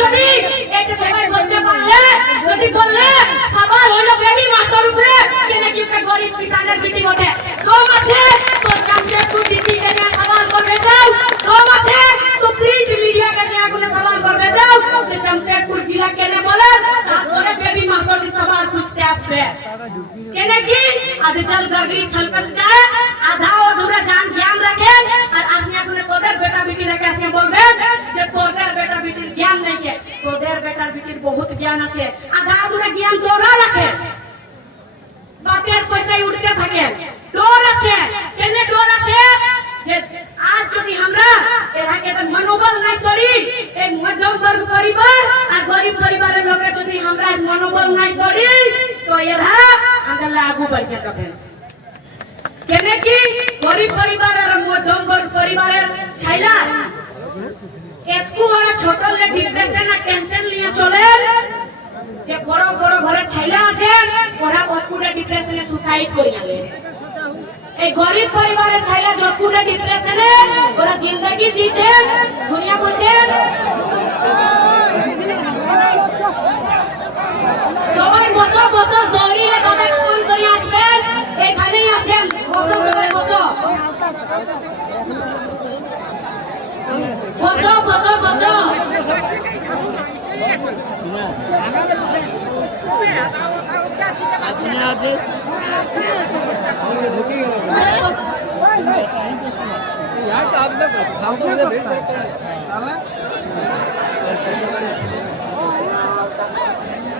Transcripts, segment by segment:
যদি এটা সবাই বলতে পারলে, যদি বললে সবার হলো বেবি মাথার উপরে, কে নাকি একটা গরিব কিষানের মিটিং ওঠে দম আছে তো জানতে একটু ডিটি কেনে সবার করবে যাও। দম আছে তো প্রিন্ট মিডিয়া কাছে এগুলো সবার করবে যাও। যে জামশেদপুর জেলা কেনে বলে, তারপরে বেবি মাথার সবার খুঁজতে আসবে। কে নাকি? আদিচাল গাগরি ছলকত যায় আধা অধুরা জান জ্ঞান রাখেন আর আজ তোদের বেটা বেটি রেখে আসিয়া বলবেন যে তোদের বেটা বেটির জ্ঞান নেই কে? তোদের বেটা বেটির বহুত জ্ঞান আছে। আধা অধুরা জ্ঞান তোরা রাখে। বাপের পয়সায় উঠতে থাকে। ডোর আছে। কেন ডোর আছে? যে আজ যদি আমরা এর আগে মনোবল নাই করি এক মধ্যম বর্গ পরিবার আর গরিব পরিবারের লোকের যদি আমরা মনোবল নাই করি তো এরা আমাদের লাগু বাড়তে যাবে কেন কি? গরিব পরিবারের মধ্যম পরিবারের ছাইলা? একটু ওরা ছোট লে ডিপ্রেশন আর টেনশন নিয়ে চলে। যে বড় বড় ঘরে ছাইলা আছে, ওরা অপুরে ডিপ্রেশনে সুসাইড করে গেলে। এই গরিব পরিবারের ছাইলা যপুরে ডিপ্রেশনে ওরা জিন্দগি জিছে দুনিয়া বলছেন সবাই বছর বছর দৌড়িয়ে তাদের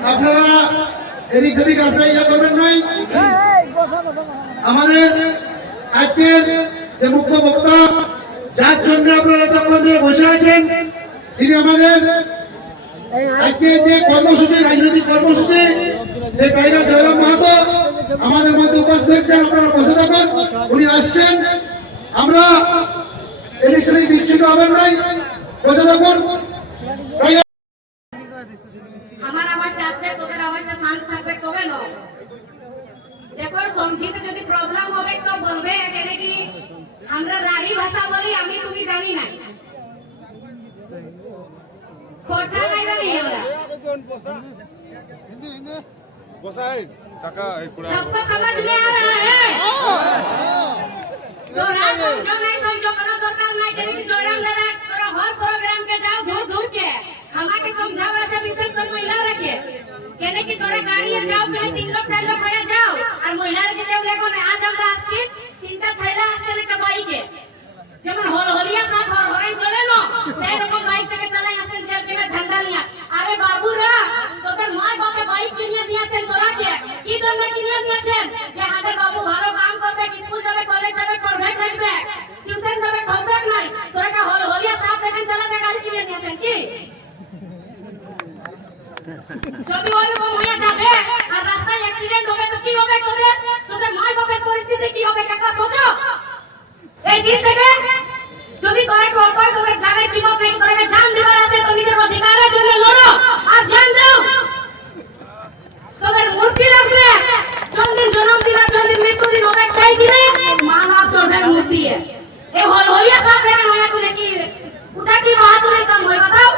আপনারা এদিক সেদিক আসবে ইয়ে করবেন নাই আমাদের আজকের যে মুখ্য বক্তা যার জন্য আপনারা ধরে বসে আছেন, তিনি আমাদের আজকে যে কর্মসূচি, রাজনৈতিক কর্মসূচি, যে টাইগার জয়রাম মাহাতো আমাদের মধ্যে উপস্থিত হচ্ছেন আপনারা বসে থাকুন, উনি আসছেন। আমরা এদিক সেদিক বিচ্ছিন্ন হবেন নাই, বসে থাকুন। सबको समझ में आ रहा है जोराम समझो नहीं समझो करो तो काम नहीं करेगी जोराम लड़ा करो हर प्रोग्राम के जाओ दूर दूर के हमारे समझावा से विशेष कर महिला रखे कहने की तोरे गाड़ी में जाओ कहीं तीन लोग चार लोग खड़े जाओ और महिला के देव लेको ने आज हम रास्ते तीन ता छैला आसने के बाई के পড়বে লিখবে টিউশন যাবে থাকবে নাই তোরা কা হল হলিয়া সাথ এখানে চালাতে গাড়ি কিনে দিয়েছেন কি? যদি ওই রকম হয়ে যাবে, আর রাস্তায় অ্যাক্সিডেন্ট হবে, তো কি হবে তোদের? তোদের মা বাবার পরিস্থিতি কি হবে? একবার সোচো এই জিনিসটাকে যদি তোরা কল করে তোদের জানের জীবন নেই তোরা জান দেবার আছে, তো নিজের অধিকারের জন্য লড়ো। আর জান দাও। তোদের মূর্তি লাগবে। জন্মদিন জন্মদিন জন্মদিন মৃত্যুদিন হবে সেই দিনে মা বাপ চড়বে মূর্তি এই হল হলিয়া কাপ রেখে নয়া করে কি? ওটা কি বাহাদুরের কাম হয় বাতাও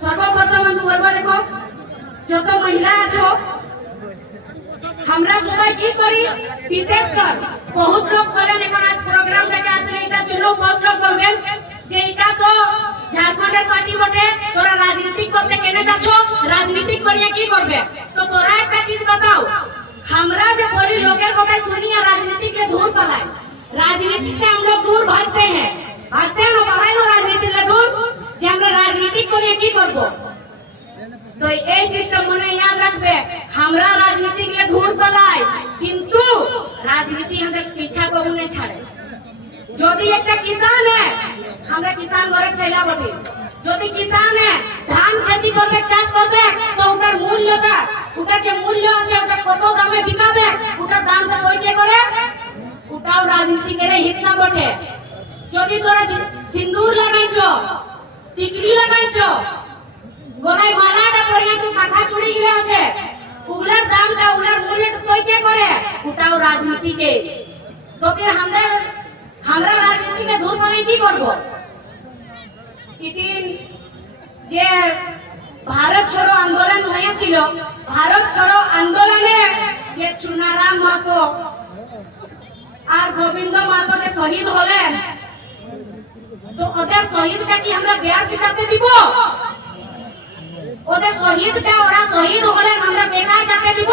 সর্বপ্রথম আমি বলব দেখো, যত মহিলা আছো, আমরা সবাই কি করি? বিশেষ কর বহুত লোক বলেন এখন আজ প্রোগ্রাম থেকে আসলে এটার জন্য বহুত লোক যে এটা তো ঝাড়খণ্ডের পার্টি বটে, তোরা রাজনীতি করতে কেনে যাচ্ছ রাজনীতি করিয়ে কি করবে তো তোরা একটা চিজ बताओ আমরা যে বলি লোকের কথা শুনি আর রাজনীতি के दूर पलाए राजनीति से हम लोग दूर भागते हैं भागते हैं ना पलाए ना राजनीति से दूर যে আমরা রাজনীতি করিয়ে কি করবো তো এই জিনিসটা মনে ইয়াদ রাখবে আমরা রাজনীতি গিয়ে দূর পালাই কিন্তু রাজনীতি আমাদের পিছা কখনো ছাড়ে যদি একটা কিষান আমরা কিষান ঘরে ছেলা বলি যদি কিষান ধান খেতি করবে, চাষ করবে, তো ওটার মূল্যটা, ওটার যে মূল্য আছে, ওটা কত দামে বিকাবে, ওটার দামটা ওই কে করে? ওটাও রাজনীতিকের হিস্সা বটে। যদি তোরা সিন্দুর লাগাইছ, টিকলি লাগাইছ গলায় মালাটা পরিয়েছে শাখা চুড়ি গিয়ে আছে উগলার দামটা উগলার মূল্যটা তৈ কে করে? ওটাও রাজনীতিকে তো ফির আমাদের আমরা রাজনীতিকে দূর করে কি করব? এদিন যে ভারত ছাড়ো আন্দোলন হয়েছিল, ভারত ছাড়ো আন্দোলনে যে চুনারাম মাতো আর গোবিন্দ মাতো যে শহীদ হলেন, তো ওদের শহীদটা কি আমরা বেয়ার পিটাতে দিব? ওদের শহীদটা ওরা শহীদ হলেন আমরা বেকার যাকে দিব?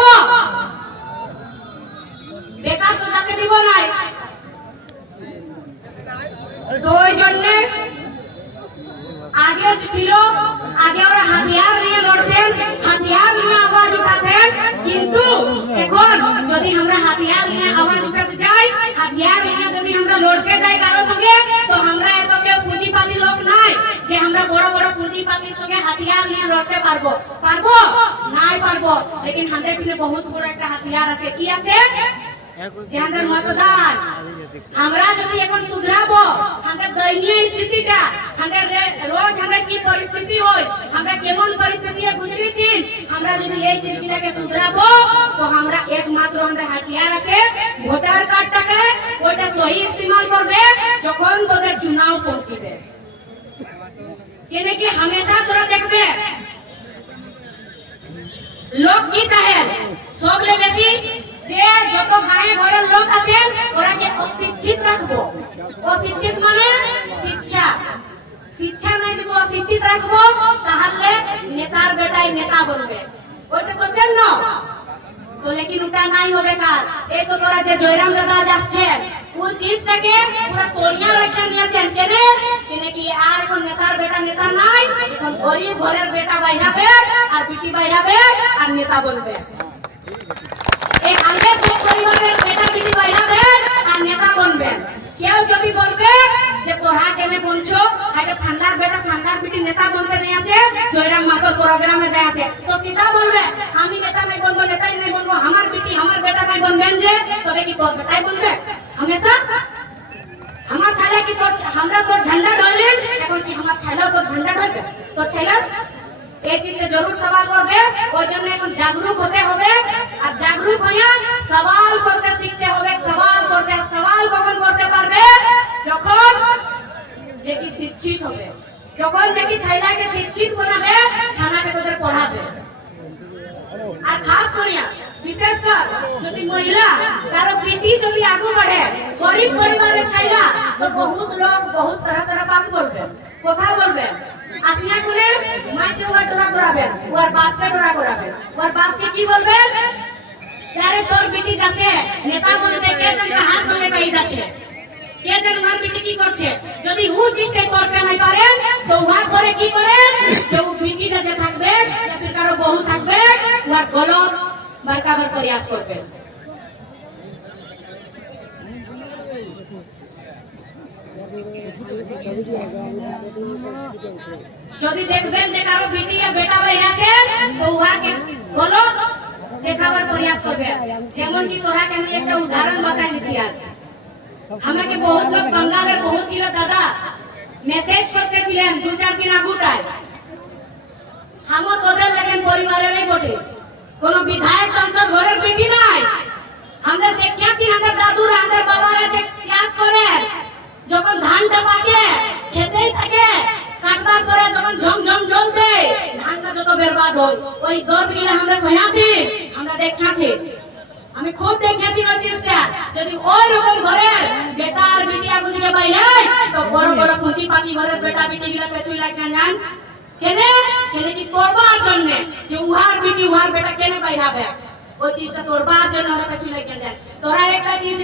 বেকার তো যাকে দিব নাই। আগে ছিল, আগে ওরা হাতিয়ার নিয়ে লড়তেন, হাতিয়ার নিয়ে আওয়াজ উঠাতেন, কিন্তু এখন যদি আমরা হাতিয়ার নিয়ে আওয়াজ উঠাতে যাই হাতিয়ার নিয়ে যদি আমরা লড়তে যাই কারও সঙ্গে, তো আমরা এত কেউ পুঁজিপাতি লোক নাই যে আমরা বড় বড় পুঁজিপাতির সঙ্গে হাতিয়ার নিয়ে লড়তে পারব। পারব? নাই পারব। লেকিন হাতে পিনে বহুত বড় একটা হাতিয়ার আছে। কি আছে? যে আমাদের মতদান আমরা যদি এখন শুধরাবো আমাদের দৈনীয় স্থিতিটা আমাদের রে- রোজ আমাদের কি পরিস্থিতি হয় আমরা কেমন পরিস্থিতি গুজরেছি আমরা যদি এই জিনিসটাকে শুধরাবো তো আমরা একমাত্র আমাদের হাতিয়ার আছে ভোটার কার্ডটাকে ওইটা সহি ইস্তেমাল করবে যখন তোদের চুনাव পৌঁছবে কেন কি হামেশা তোরা দেখবে লোক কি চাহে সবলে বেশি যে যত গায়ে ঘরের লোক আছেন ওরাকে অশিক্ষিত রাখব। অশিক্ষিত মানে শিক্ষা। শিক্ষা নাই দিব অশিক্ষিত রাখব, তাহলে নেতার বেটাই নেতা বলবে। ওইটা সত্যেন না তো লেকিন ওটা নাই হবে কার? এই তো তোরা যে জয়রাম দাদা যাচ্ছেন ওই চিজটাকে পুরো তলিয়া রেখে নিয়েছেন কেন? কেন কি আর এখন নেতার বেটা নেতা নাই? এখন গরিব ঘরের বেটা বাইরাবে আর বিটি বাইরাবে আর নেতা বলবে। পরিবারের বলবে আমার তোর বেটাই কি তোর, আমরা এই চিজটা জরুর সবাল করবে, ওই জন্য এখন জাগরুক হতে হবে, আর জাগরুক হইয়া সওয়াল করতে শিখতে হবে সওয়াল করতে সওয়াল কখন করতে পারবে যখন যে কি শিক্ষিত হবে যখন দেখি ছেলেকে শিক্ষিত বানাবে ছানাকে তোদের পড়াবে। আর খাস করিয়া, বিশেষ কর, যদি মহিলা তার বেটি যদি আগু বাড়ে, গরিব পরিবারের ছাইলা তো বহুত লোক বহুত তরহ তরহ বাত বলবে কথা বলবে আসিয়া করে মাইকে ওর ডরা করাবেন ওর বাপকে ডরা করাবেন। ওর বাপকে কি বলবেন? যারে তোর বেটি যাচ্ছে, নেতা বলতে কে তাকে হাত ধরে কই যাচ্ছে কে কেদের মারপিটি কি করছে? যদি হু চেষ্টা করতে না পারেন তো উহার পরে কি করে? যে ও বিটিটা যে থাকবে, জাতির কারও বহু থাকবে, উহার গলত বারকাবার প্রয়াস করবে। যদি দেখবেন যে কারও বিটি বা বেটা ভাই আছে তো উহাকে গলত দেখাবার প্রয়াস করবে। যেমন কি তোরা কেন একটা উদাহরণ বাতাইছি আছে আমাকে বহুত লোক বাঙ্গালের বহুত কিলো দাদা মেসেজ করতেছিলেন দু চার দিন আগুটায়। আমও তোদের লেগেন পরিবারেরই বটে। কোন বিধায়ক সংসদ ঘরের বেটি নাই। আমরা দেখিয়াছি আমাদের দাদুর, আমাদের বাবারা যে চাষ করে, যখন ধানটা পাকে, খেতেই থাকে, কাটবার পরে যখন ঝমঝম জ্বলতে ধানটা যত বেরবাদ হয়, ওই দর্দ গিলা আমরা সহাছি আমরা দেখিয়াছি। আমি খুব দেখেছি জিনিসটা যদি ওই রকম ঘরের বেটা আর বেটি আগুন দিকে বাইরে তো বড় বড় পুঁটি পাটি ঘরের বেটা বেটি গুলা পেছুই লাগতে যান কেনে? কেনে কি করবার জন্য? যে উহার বেটি, উহার বেটা কেনে বাইরাবে ওই জিনিসটা করবার জন্য ওরা পেছুই লাগতে যান তোরা একটা জিনিস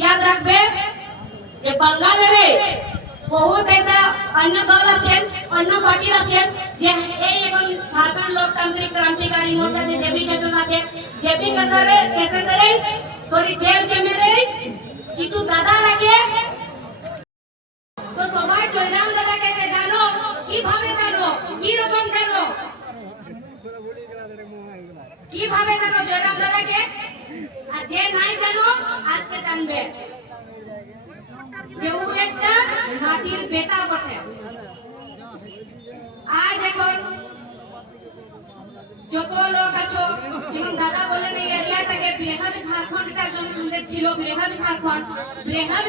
ইয়াদ রাখবে, যে বাঙালির বহুত ऐसा অন্য দল আছেন, অন্য পার্টির আছেন, যে এই এবং ঝাড়খণ্ড লোকতান্ত্রিক ক্রান্তিকারী মোর্চা যে জেবি কেসন আছে। জেবি কেসরে কেসরে সরি জেল কেমেরে কিছু দাদা রাখে তো সবাই জয়রাম দাদাকে যে জানো, কীভাবে জানো কি রকম জানো? কীভাবে জানো জয়রাম দাদাকে? আর যে নাই জানো, আজকে জানবে। যে ও একটা মাটির বেটা বটে। আজ এখন যত লোক আছো, যেমন দাদা বললেন এই এরিয়াটাকে ছিল ঝাড়খণ্ড।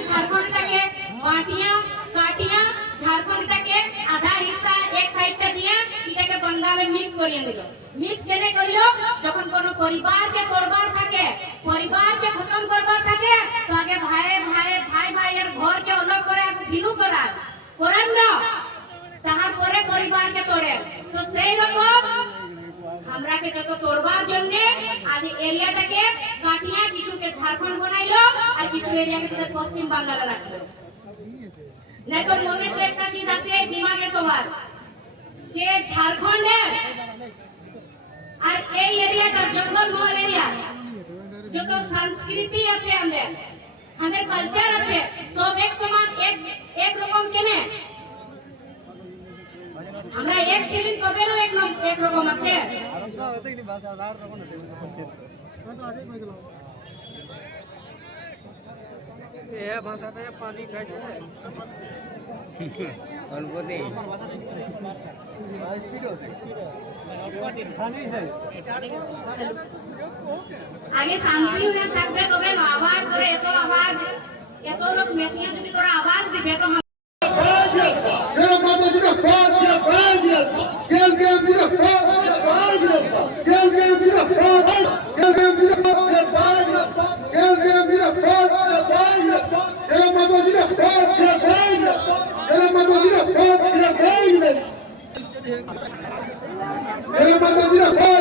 ঝাড়খণ্ডটাকে কাটিয়া ঝাড়খণ্ডটাকে আধা হিসেবে মিক্স করিয়ে দিল। মিক্স কেনে করিল? যখন কোন পরিবারকে করবার থাকে, পরিবারকে খতম করবার থাকে, তো আগে ভাই ঘরকে অলগ করে ভিনু করার করেন না তাহার পরে পরিবারকে তোড়ে তো সেই রকম আমরাকে যত তোড়বার জন্য আজ এরিয়াটাকে কাটিয়া কিছুকে ঝাড়খণ্ড বানাইলো আর কিছু এরিয়াকে তোদের পশ্চিম বাংলায় রাখল নাই তো মনে তো একটা চিজ আছে দিমাগে সবার যে ঝাড়খণ্ডের আর এই এরিয়াটা জঙ্গলমহল এরিয়া যত সংস্কৃতি আছে আমাদের আমাদের কালচার আছে সব এক সমান এক এক রকম কেনে আমরা এক ছিলি তবে না এক রকম এক রকম আছে আগে শান্তি হয়ে থাকবে তবে আওয়াজ করে এত আওয়াজ এত লোক মেসিয়ে যদি তোরা আওয়াজ দিবে তো Ele mandou diretor!